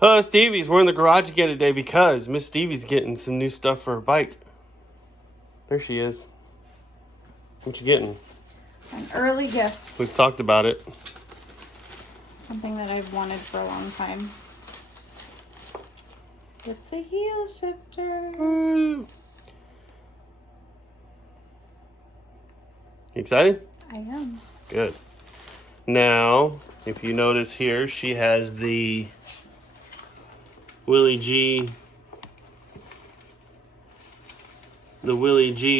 Hello, Stevie's. We're in the garage again today because Miss Stevie's getting some new stuff for her bike. There she is. What you getting? An early gift. We've talked about it. Something that I've wanted for a long time. It's a heel shifter. You excited? I am. Good. Now, if you notice here, she has the Willie G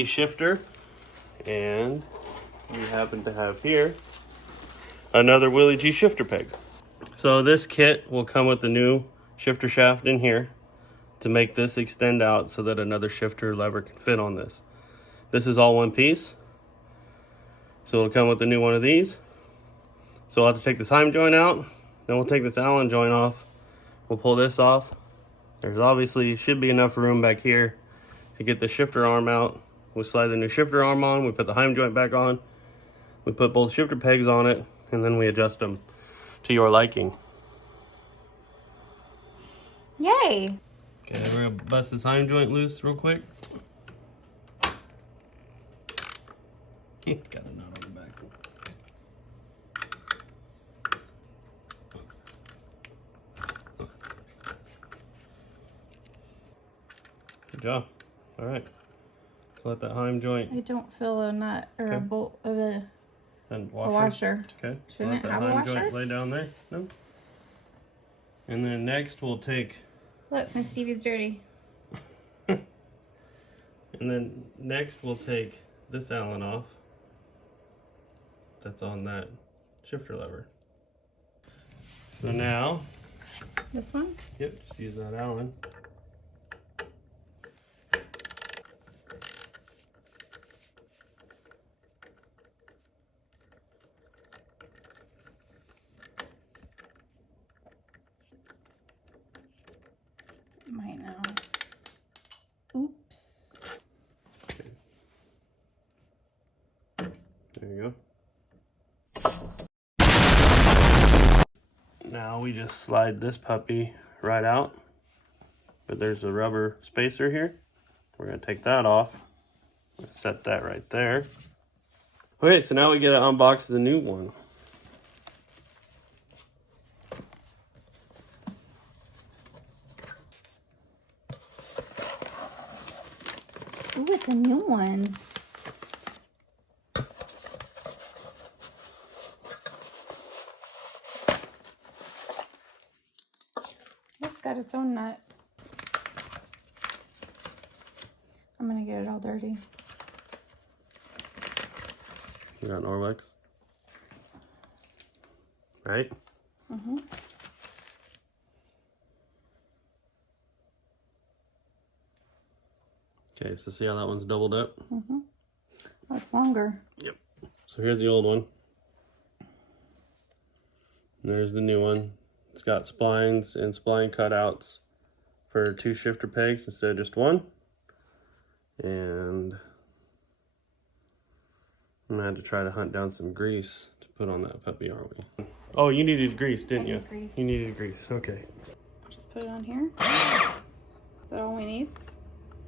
shifter, and we happen to have here another Willie G shifter peg. So this kit will come with the new shifter shaft in here to make this extend out so that another shifter lever can fit on this. This is all one piece, so it'll come with a new one of these. So we'll have to take this heim joint out, then we'll take this Allen joint off. We'll pull this off. There's obviously should be enough room back here to get the shifter arm out. We slide the new shifter arm on, we put the heim joint back on, we put both shifter pegs on it, and then we adjust them to your liking. Yay! Okay, we're gonna bust this heim joint loose real quick. Got a knot on the back. Good job. All right. So let that heim joint I don't feel a nut or a bolt of a washer. Okay. So Shouldn't let it that have a heim washer? joint lay down there. No. And then next we'll take. Look, Miss Stevie's dirty. And then next we'll take this Allen off. That's on that shifter lever. So now. This one? Yep. Just use that Allen. Might now. Oops. Okay. There you go. Now we just slide this puppy right out, but there's a rubber spacer here. We're gonna take that off. Set that right there. Okay, so now we get to unbox the new one. Ooh, it's a new one. It's got its own nut. I'm gonna get it all dirty. You got an Orlex, right? Mm-hmm. Okay, so see how that one's doubled up? Mm-hmm. Oh, it's longer. Yep. So here's the old one. And there's the new one. It's got splines and spline cutouts for 2 shifter pegs instead of just 1. And I'm gonna have to try to hunt down some grease to put on that puppy, aren't we? Oh, you needed grease, didn't you? Grease. You needed grease, okay. I'll just put it on here. Is that all we need?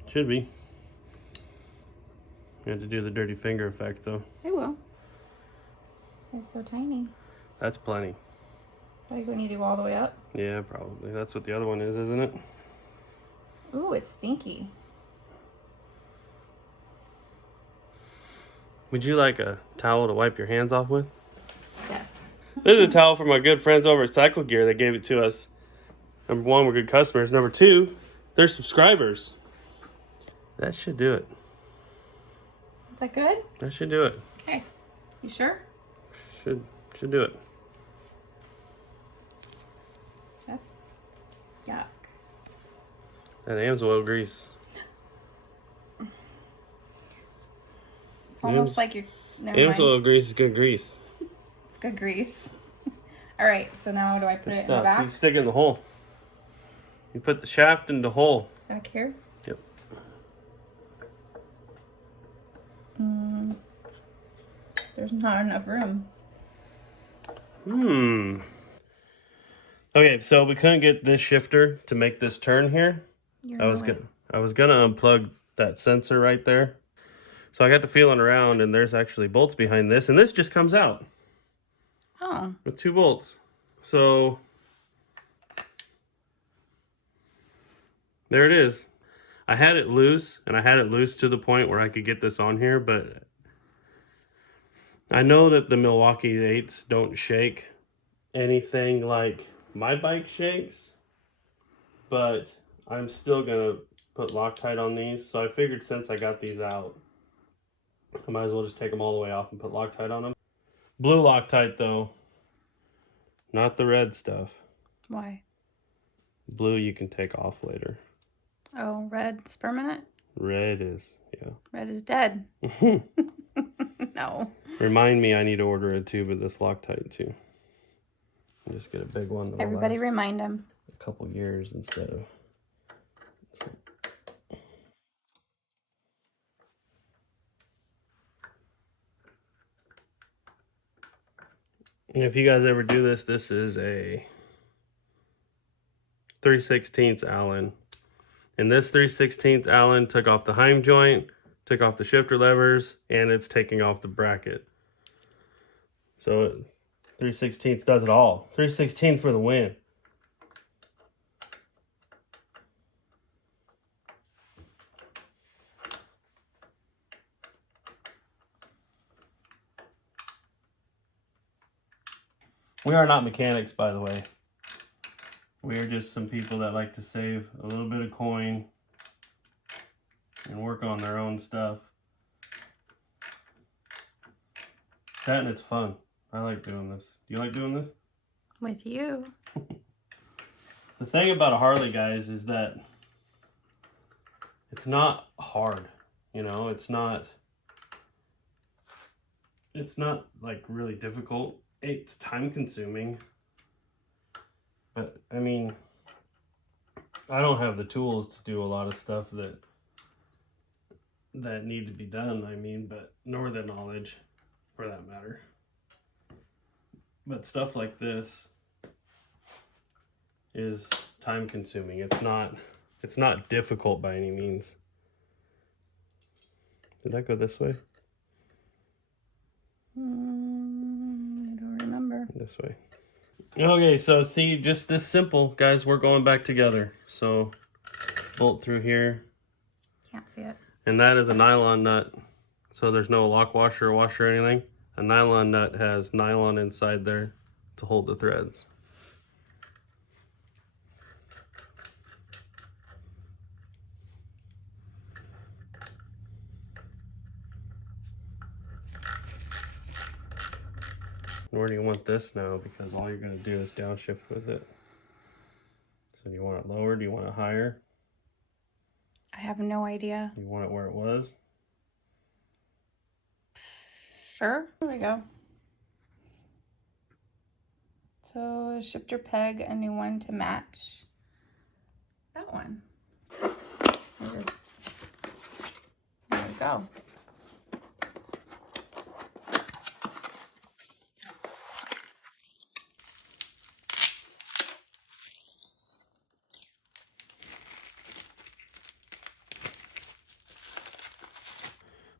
Should be. You have to do the dirty finger effect though. I will. It's so tiny. That's plenty. I think we need to go all the way up. Yeah, probably. That's what the other one is, isn't it? Ooh, it's stinky. Would you like a towel to wipe your hands off with? Yeah. This is a towel from my good friends over at Cycle Gear. They gave it to us. Number 1, we're good customers. Number 2, they're subscribers. That should do it. Is that good? That should do it. Okay. You sure? Should do it. That's yuck. That Amsoil grease. It's almost like you're. Never mind. Amsoil grease is good grease. It's good grease. All right. So now do I put it in the back? You stick it in the hole. You put the shaft in the hole. Back here. Yep. There's not enough room. Okay, so we couldn't get this shifter to make this turn here. I was gonna unplug that sensor right there. So I got to feeling around, and there's actually bolts behind this, and this just comes out. Oh. With 2 bolts. So there it is. I had it loose, and I had it loose to the point where I could get this on here, but I know that the Milwaukee 8s don't shake anything like my bike shakes, but I'm still gonna put Loctite on these. So I figured since I got these out, I might as well just take them all the way off and put Loctite on them. Blue Loctite though, not the red stuff. Why? Blue you can take off later. Oh, red's permanent? Red is, yeah. Red is dead. No. Remind me I need to order a tube of this Loctite too. And just get a big one. Everybody remind him. A couple years instead of... And if you guys ever do this, this is a 3/16 Allen. And this 3/16 Allen took off the Heim joint, took off the shifter levers, and it's taking off the bracket. So 3/16 does it all. 3/16 for the win. We are not mechanics, by the way. We are just some people that like to save a little bit of coin and work on their own stuff. That and it's fun. I like doing this. Do you like doing this? With you. The thing about a Harley, guys, is that it's not hard. You know, it's not like really difficult. It's time consuming. But I mean, I don't have the tools to do a lot of stuff that need to be done, I mean, but nor the knowledge for that matter. But stuff like this is time consuming. It's not difficult by any means. Did that go this way? I don't remember. This way. Okay, so see, just this simple, guys, we're going back together. So bolt through here. Can't see it. And that is a nylon nut. So there's no lock washer or washer or anything. A nylon nut has nylon inside there to hold the threads. Where do you want this now? Because all you're going to do is downshift with it. So do you want it lower? Do you want it higher? I have no idea. You want it where it was? Sure. There we go. So the shifter peg, a new one to match that one. There we go.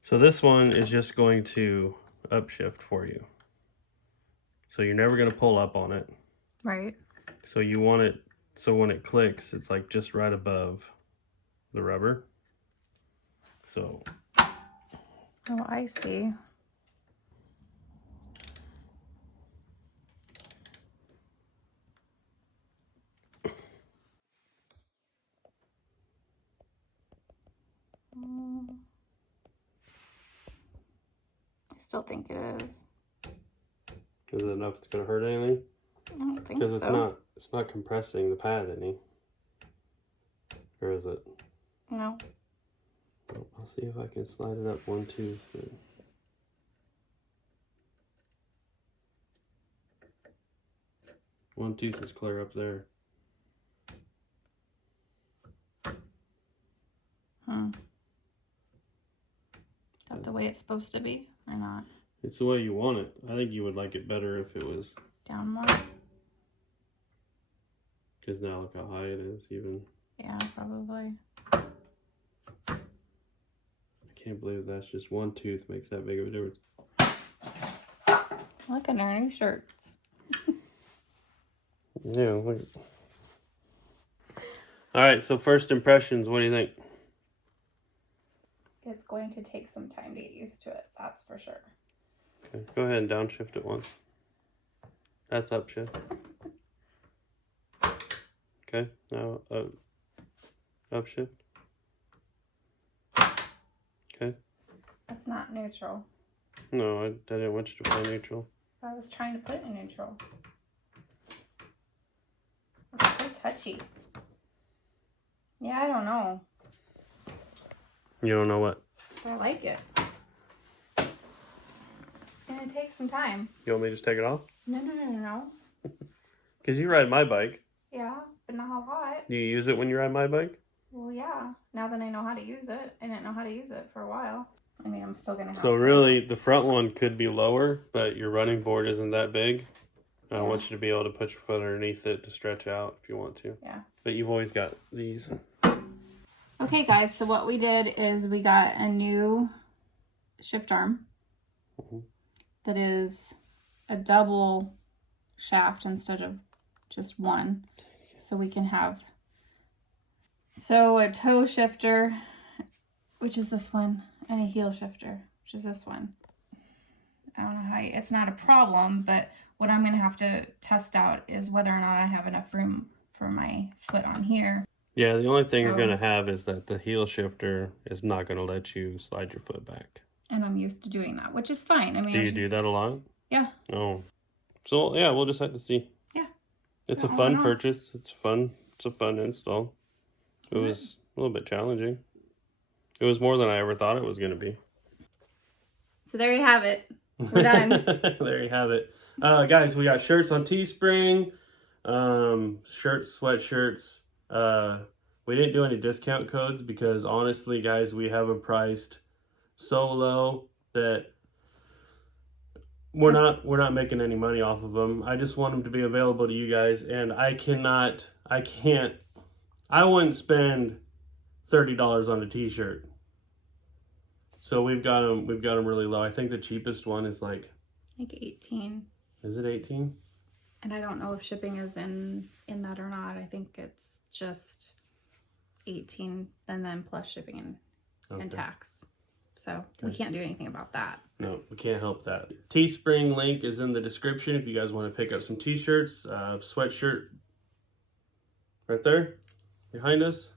So this one is just going to upshift for you. So you're never going to pull up on it. Right. So you want it, so when it clicks, it's like just right above the rubber. So. Oh, I see. I still think it is. Is it enough it's going to hurt anything? I don't think Because so. it's not compressing the pad any. Or is it? No. Well, I'll see if I can slide it up 1, 2, 3. One tooth is clear up there. Is that the way it's supposed to be or not? It's the way you want it. I think you would like it better if it was Down more? Because now look how high it is even. Yeah, probably. I can't believe that's just one tooth makes that big of a difference. Look at our new shirts. Yeah, look. All right, so first impressions, what do you think? It's going to take some time to get used to it, that's for sure. Okay, go ahead and downshift it once. That's upshift. Okay, now upshift. Okay. That's not neutral. No, I didn't want you to play neutral. I was trying to put it in neutral. It's so touchy. Yeah, I don't know. You don't know what? I like it. It's gonna take some time. You want me to just take it off? No. Because you ride my bike. Yeah, but not a lot. Do you use it when you ride my bike? Well, yeah. Now that I know how to use it, I didn't know how to use it for a while. I mean, I'm still gonna have So really, the front one could be lower, but your running board isn't that big. I want you to be able to put your foot underneath it to stretch out if you want to. Yeah. But you've always got these. Okay, guys, so what we did is we got a new shift arm that is a double shaft instead of just one. So we can have a toe shifter, which is this one, and a heel shifter, which is this one. I don't know how it's not a problem, but what I'm going to have to test out is whether or not I have enough room for my foot on here. Yeah, the only thing you're going to have is that the heel shifter is not going to let you slide your foot back. And I'm used to doing that, which is fine. I mean, do you do that a lot? Yeah. Oh. So, yeah, we'll just have to see. Yeah. It's a fun purchase. It's a fun install. It was a little bit challenging. It was more than I ever thought it was going to be. So there you have it. We're done. There you have it. Guys, we got shirts on Teespring. Shirts, sweatshirts. We didn't do any discount codes because honestly, guys, we have them priced so low that we're not making any money off of them. I just want them to be available to you guys, and I wouldn't spend $30 on a t-shirt. So we've got them really low. I think the cheapest one is like 18. Is it 18? And I don't know if shipping is in that or not. I think it's just 18 and then plus shipping and tax. So we can't do anything about that. No, we can't help that. Teespring link is in the description if you guys want to pick up some t-shirts, sweatshirt right there behind us.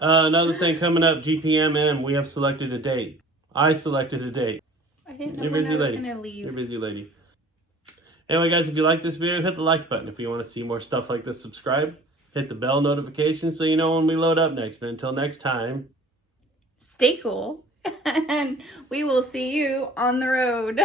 Another thing coming up, GPMM, we have selected a date. I selected a date. I didn't know when I was going to leave. You're a busy lady. Anyway, guys, if you like this video, hit the like button. If you want to see more stuff like this, subscribe. Hit the bell notification so you know when we load up next. And until next time, stay cool. And we will see you on the road.